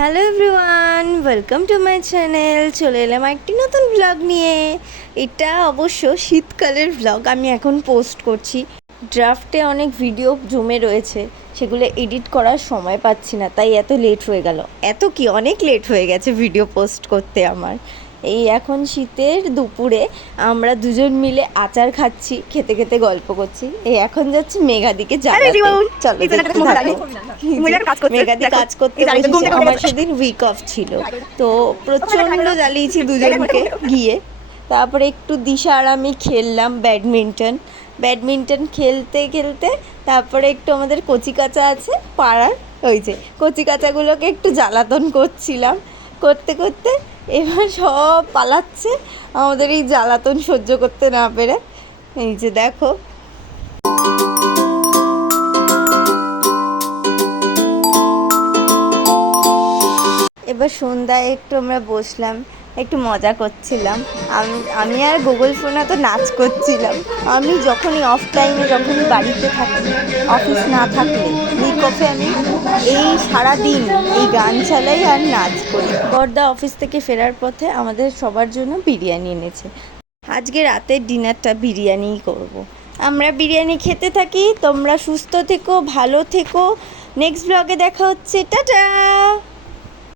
Hello everyone, welcome to my channel. চলে এলাম একটি নতুন ব্লগ নিয়ে। এটা অবশ্য শীতকালের ব্লগ আমি এখন পোস্ট করছি। ড্রাফটে অনেক ভিডিও জমে রয়েছে, সেগুলো এডিট করার সময় পাচ্ছি না, তাই এত লেট হয়ে গেল। অনেক লেট হয়ে গেছে ভিডিও পোস্ট করতে আমার। এই এখন শীতের দুপুরে আমরা দুজন মিলে আচার খাচ্ছি, খেতে খেতে গল্প করছি। এই এখন যাচ্ছি মেঘাদিকে জ্বালাতে। চলো দেখতে থাকো। মেঘাদি কাজ করতে বসেছে, আমার সেদিন উইক অফ ছিল, তো প্রচণ্ড জ্বালিয়েছি দুজনকে গিয়ে। তারপরে একটু দিশা আর আমি খেললাম ব্যাডমিন্টন খেলতে খেলতে তারপরে একটু আমাদের কচিকাঁচা আছে পাড়ার, ওই যে কচিকাঁচাগুলোকে একটু জ্বালাতন করছিলাম। করতে করতে এবার সব পালাচ্ছে আমাদের এই জ্বালাতন সহ্য করতে না পেরে। এই যে দেখো, এবার সন্ধ্যায় একটু আমরা বসলাম, একটু মজা করছিলাম। আমি আর গুগল ফোনে তো নাচ করছিলাম। আমি যখনই অফ টাইমে, যখনই বাড়িতে থাকি, অফিস না থাকলে উইক অফে আমি এই সারাদিন এই গান চালাই আর নাচ করি। বড়দা অফিস থেকে ফেরার পথে আমাদের সবার জন্য বিরিয়ানি এনেছে। আজকে রাতের ডিনারটা বিরিয়ানিই করব। আমরা বিরিয়ানি খেতে থাকি। তোমরা সুস্থ থেকো, ভালো থেকো। নেক্সট ব্লগে দেখা হচ্ছে। টাটা।